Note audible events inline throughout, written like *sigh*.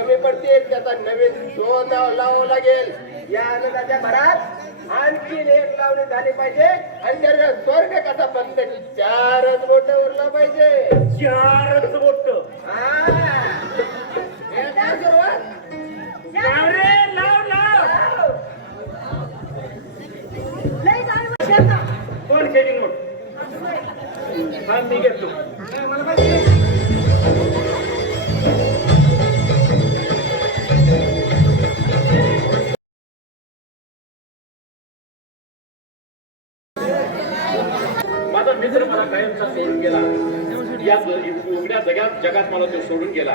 कमी पडतील त्याचा नवीन नाव लावावं लागेल. या आनंदाच्या भरात आणखीन एक लावणी झाली पाहिजे. आणि त्याला स्वर्ग कसा फक्त चारच बोट उरला पाहिजे. चारच बोट. हा. सुरुवात. कोण केली नोट हा मी घेतो. सोडून गेला. या उघड्या जगात जगात मला तो सोडून गेला.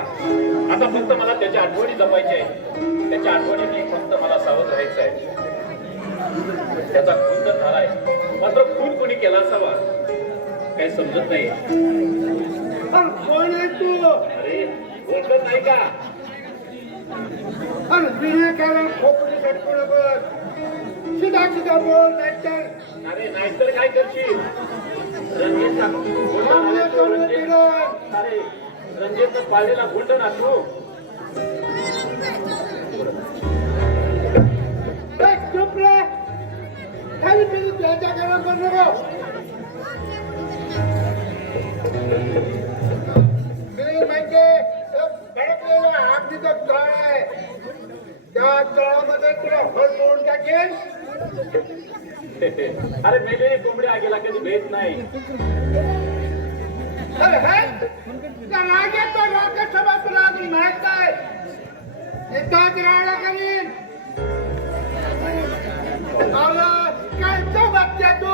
आता फक्त मला त्याच्या आठवणी जपायच्या आहे त्याच्या आठवणीने फक्त मला सावध राहायचं आहे. त्याचा खून तर झालाय. मात्र खून कोणी केला असावा? काही समजत नाही. अरे ओळखत नाही का? खोकली कटकून बघ सीधा सीधा बोल नाहीतर अरे नाहीतर काय करशील? रणजित अरे रणजितनं पाळलेला बुलढण असू चुप रे. खाली पिली त्याच्या घरात करू मी म्हणजे तळ आहे. त्या तळामध्ये तुला फळ तोडून टाकेल *laughs* अरे मेलेली कोंबडी आगेला कधी भेट नाही. हे? लोकसभा तुला माहीत आहे एकाच राडा करीन. अरे, काय तो बघते तू?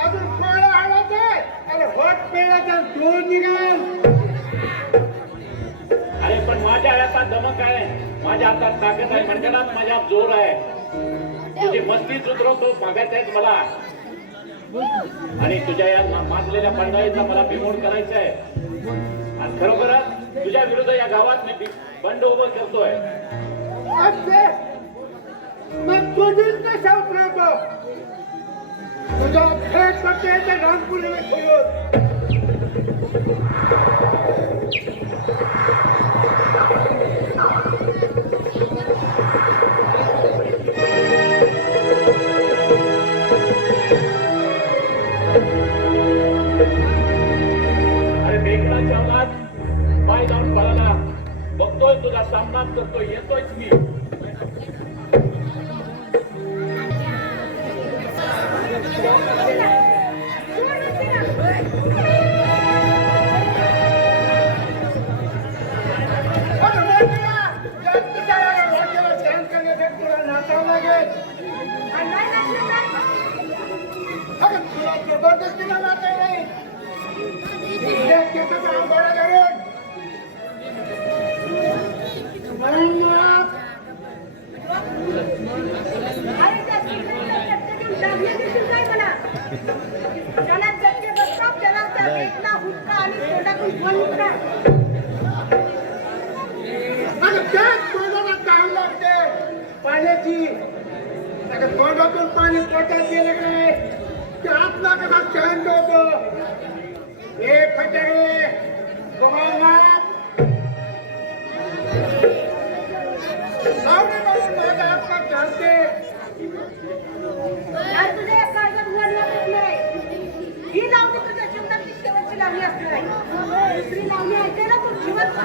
अजून फळ आणायचं आहे? अरे होट पेळाचा निघाल. अरे पण माझ्या हातात दमक आहे. माझ्या हातात ताकद आहे म्हणतात माझ्या जोर आहे. तुझी मस्ती उतरवतो मागायचं आहे मला आणि तुझ्या या मा- माजलेल्या मला बिमोड करायचा आहे. आणि खरोखरच तुझ्या विरुद्ध या गावात मी बंड उभं करतोय. असे तुझीच तुझा खेळ करते ते तहान लागते पाण्याची तोंडातून पाणी पोटात गेलं काय? नाही ते आतला कसा होतो हे फटाके गोमानाथ लावणे मारून माझा आत्मा शांते लागत नाही. ही लावणी तुझ्या जीवनातली शेवटची लावणी असणार आहे. दुसरी लावणी ऐकायला तू जिवंत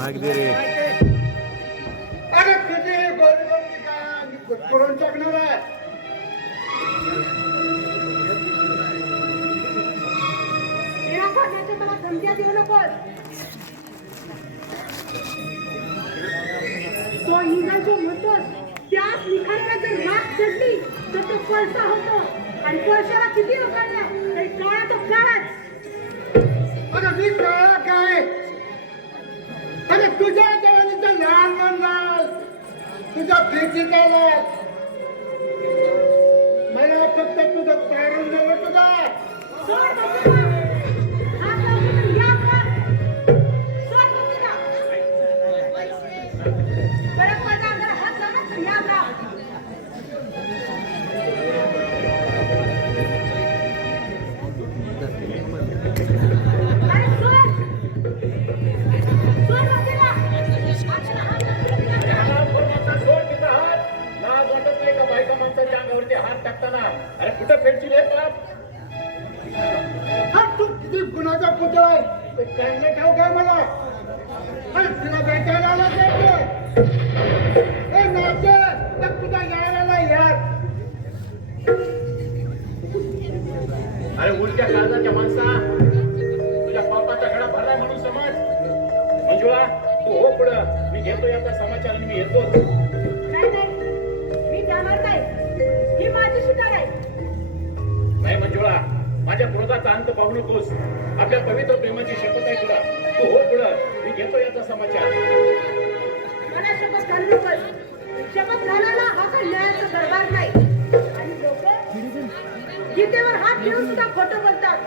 माग दे रे. अरे तुझी मी टाकणार आहे तो इंग्रज जो म्हणतोस त्या निखाऱ्याला जर मास चढली तर तो कोळसा होतो आणि कोळशाला किती उकाळला तरी काळा तो काळाच अगं मी काय? तुझ्या जवानीचं लहान म्हणणार तुझ्या फिरती काढत मला फक्त तुझं कारण नव्हे तुझा आहे काय ठाऊ काय मला. अरे तुला भेटायला आला जायचं ए नाचे तर तुझा यायला नाही यार? अरे उलट्या काळजाच्या माणसा. तुझ्या पापाचा घडा भरलाय म्हणून समज. मंजुळा तू हो पुढं. मी घेतो याचा समाचार मी येतो माझ्या क्रोधाचा अंत पाहू नकोस. आपल्या पवित्र प्रेमाची शपथ आहे तुला तू हो पुढं. मी घेतो याचा समाचार. मला शपथ घालू नकोस. शपथ घालायला हा काही न्यायाचा दरबार नाही. आणि लोक गीतेवर हात ठेवून सुद्धा खोटं बोलतात.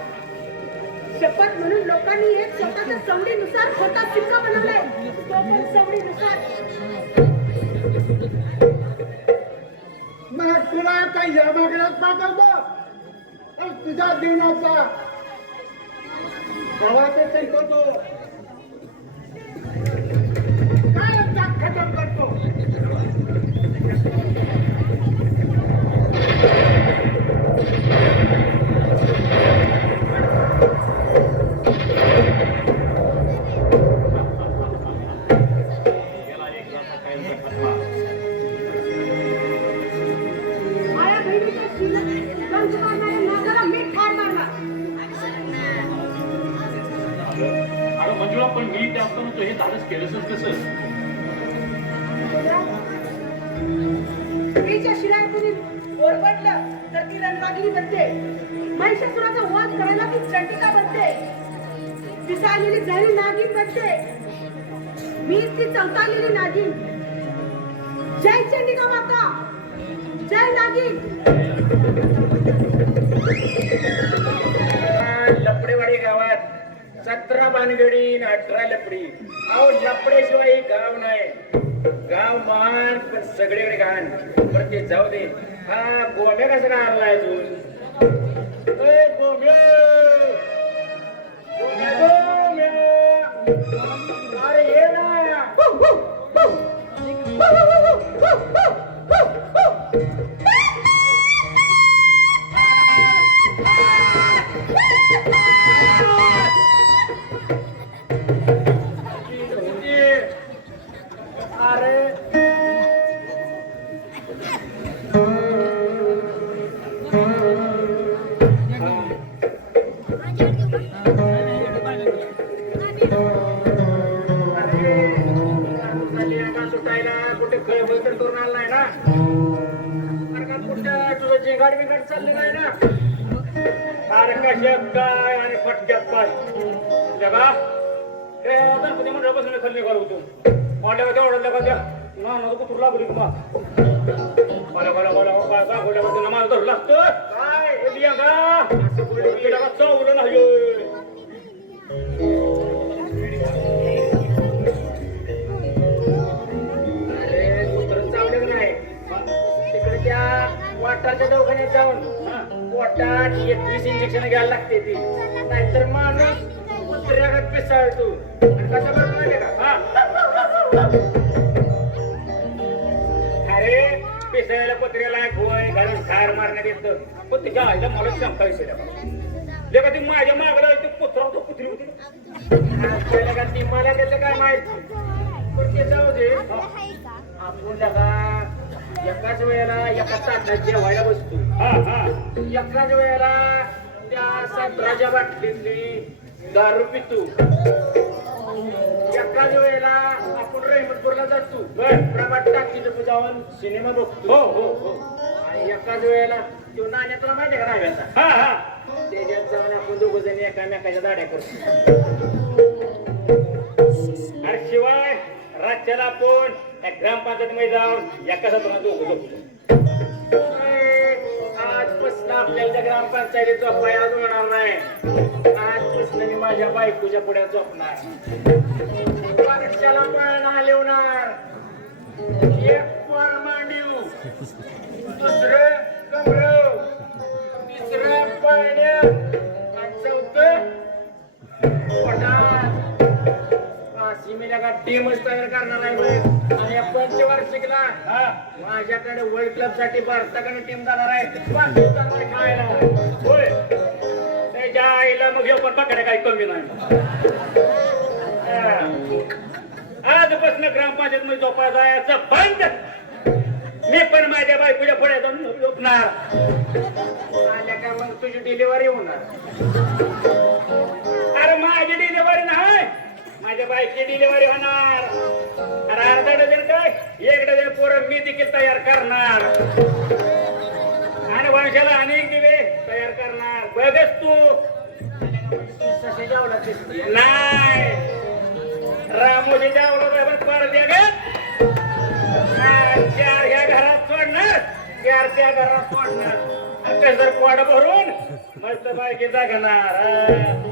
शपथ म्हणून लोकांनी एक स्वतःच्या सवडीनुसार खोटा सिक्का बनवलाय. तो पण सवडीनुसार मग तुला काही या मागण्यात पाठवतो. तुझ्या जीवनाचा गावाचे संकल्प पिसाळलेली झाली वीस ती चौतालेली नागिन जय चंडिका माता जय नागिन लपडेवाडी गावात सतरा बानगडी अठरा लपडी. अहो लपडेशिवाय गाव नाही. गाव महान पण सगळीकडे घाण पण ते जाऊ दे. हा गोम्या कसा काय आणलाय तू? गोम्या, गोम्या! Thank you. कुठे कळबळ तर करून आला नाही ना कुठं तुझं जिंगाड बिंगाड चालली नाही ना अरे कशात काय? अरे फटक्यात काय जगा गणपती मंडळ बसून खाली घर होतो मांड्या का तेवढा का त्या ना ना कुठून लागली का मला मला मला काय काय बोलल्या धरू लागतं काय हे का नाही जाऊन पोटात एकवीस इंजेक्शन घ्यायला लागते ती. नाहीतर माणूस कुत्र्यागत पिसाळतो. कसा करतो माहितीये का? अरे पिसाळ्याला घालून मारण्यात येतं. पण तिच्या आईला मला विषय ती माझ्या मागला ते होतो होती. मला त्याचं काय माहीत? पण ते जाऊ दे. आपण एकाच वेळेला एका ताटात जेवायला बसतो. हा हा. एकाच वेळेला त्या संत्र्याच्या बाटलीतली दारू पितो. एकाच वेळेला आपण रहिमतपूरला जातो. प्रभात टाकीचं जाऊन सिनेमा बघतो. हो हो हो. आणि एकाच वेळेला तो नाण्या तुला माहिती का नाव्याचा? हा हा. त्याच्यात जाऊन आपण दोघ जण एकामेकाच्या दाड्या करतो. अरे शिवाय राज्याला आपण त्या ग्रामपंचायतीमध्ये जाऊन या सत्रात दोघं आज आजपासून आपल्याला त्या ग्रामपंचायतीत झोपाय आज होणार नाही. आजपासून मी माझ्या बायकोच्या पुढे झोपणार. पक्षाला पळणा लिवणार एक पर मांडीव. दुसरं कमरव तिसरं पळण्या. आणि चौथं मी लगा टीमच तयार करणार आहे. आणि या पंचवार्षिकला हा. माझ्याकडे वर्ल्ड क्लबसाठी भारताकडे टीम जाणार आहे. पाकिस्तानमध्ये खेळायला. होय. त्याच्या आईला मग हे पण पकडे काही कमी नाही. आजपासून ग्रामपंचायत मध्ये झोपा जायचं बंद. मी पण माझ्या बायकोच्या पुढे जाऊन झोपणार. आल्या का मग तुझी डिलिव्हरी होणार अरे माझी डिलिव्हरी नाही बाईकची डिलिव्हरी होणार. अरे अर्धा डझन काय? एक डझन पोरं मी देखील तयार करणार. आणि वंशाला अनेक दिवे तयार करणार. बघच तू. नाही. रामोजी जावलं पर बेगत चार ह्या घरात सोडणार. चार त्या घरात सोडणार. जर पोट भरून मस्त बायकी जगणार.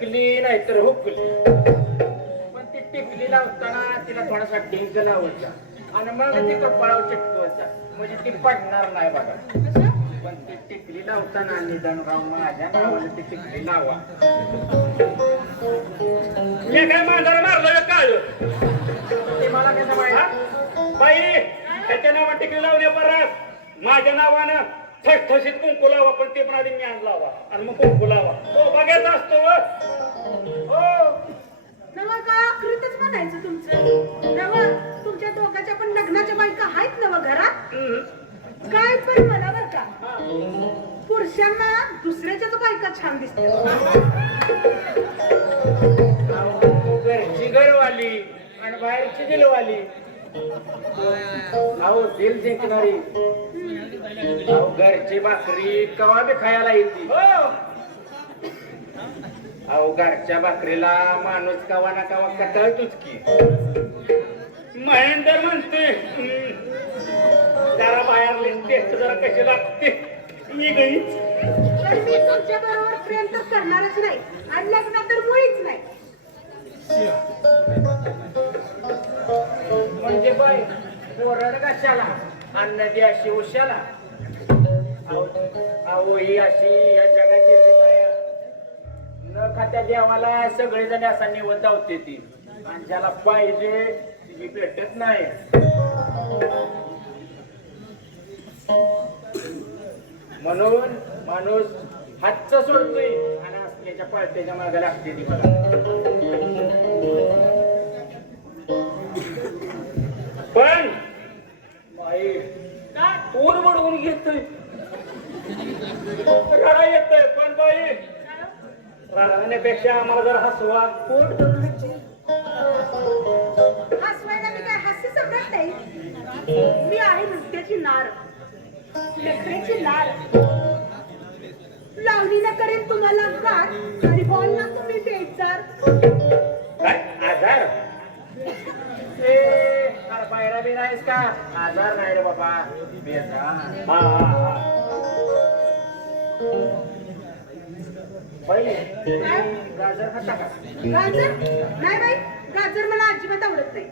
टिकली नाही तर हुकली. पण ती टिकली लावताना तिला थोडासा ढिंक लावायचा. आणि मग ती कपाळावर चिटकवायचा. म्हणजे ती पडणार नाही बघा पण ती टिकली लावताना निदान राव माझ्या नावाला ती टिकली लावा. मी काय माझा मारलं काळ ते मला कसं माहिती? बाई त्याच्या नावाने टिकली लावली परत. माझ्या नावानं. ठसठसीत कुंकू लावा पण ते पण आधी मी लावा आणि मग कुंकू लावा. तो बघायचा असतो व. नवा काय आखरीतच म्हणायचं तुमचं. नवा तुमच्या दोघाच्या पण लग्नाच्या बायका आहेत नवा घरात. काय पण म्हणा बर का. पुरुषांना दुसऱ्याच्याच बायका छान दिसतात. घरची घरवाली आणि बाहेरची दिलवाली. अहो दिल जिंकणारी. अहो घरची भाकरी कवा बी खायला येते. अहो घरच्या भाकरीला माणूस कवा ना कवा कटाळतोच की. महेंदर म्हणते. जरा बाहेर टेस्ट जरा कशी लागते? मी तर मी तुमच्या बरोबर प्रेम तर करणारच नाही. आणि लग्न तर मुळीच नाही. म्हणजे बाय कोरड कशाला? अन्न दी अशी उशाला. अहो ही अशी या जगाची न खात्या देवाला सगळे जण असा निवड धावते ती. आणि ज्याला पाहिजे तिची भेटत नाही. म्हणून माणूस हातच सोडतोय आणि असल्याच्या पाळत्याच्या मागे लागते ती मला बडवून घेतोय रडा येतोय पण बाई. रडण्यापेक्षा आम्हाला जर हसवा. पोट धरून हसवा. हसवायला मी काय समजत नाही मी आहे नृत्याची नार. लेकरेची नार. लावणीला करेन तुम्हाला गार आणि बॉलला तुम्ही बेजार. काय? आजार? *laughs* बाहेर बी नाहीस का? आजार नाही रे बाबा. गाजर खाता का? गाजर? नाही बाई गाजर मला अजिबात आवडत नाही.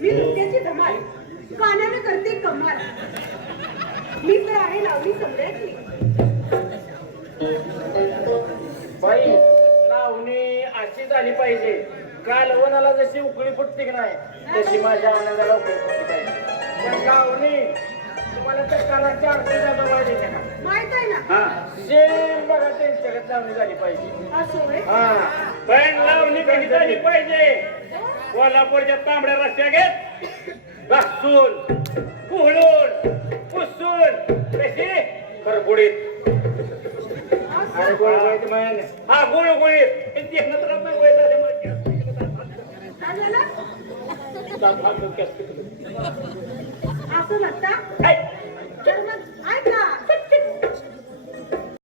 मी नृत्याची धमाल गाण्यानं करते कमाल. मी तर आहे लावणी सम्राटली बाई लावणी अशी झाली पाहिजे. कालवणाला जशी उकळी फुटते की नाही तशी माझ्या आनंदाला उकळी फुटली पाहिजे लावणी तुम्हाला त्या कराच्या अर्थाचा जवळ देते का? माहीत आहे ना? हा. सेम बघा त्यांच्याकडे लावणी झाली पाहिजे. असं होय? हा. पण लावणी कधी झाली पाहिजे? कोल्हापूरच्या तांबड्या रस्त्या घेत घासून कुहळून पुसून कशी? खरबुडीत अरे गोळगोळीत म्हण. हा गुळगुळीत. हे देखणं तर आपलं वय काय झालं असं म्हणता? तर मग ऐका.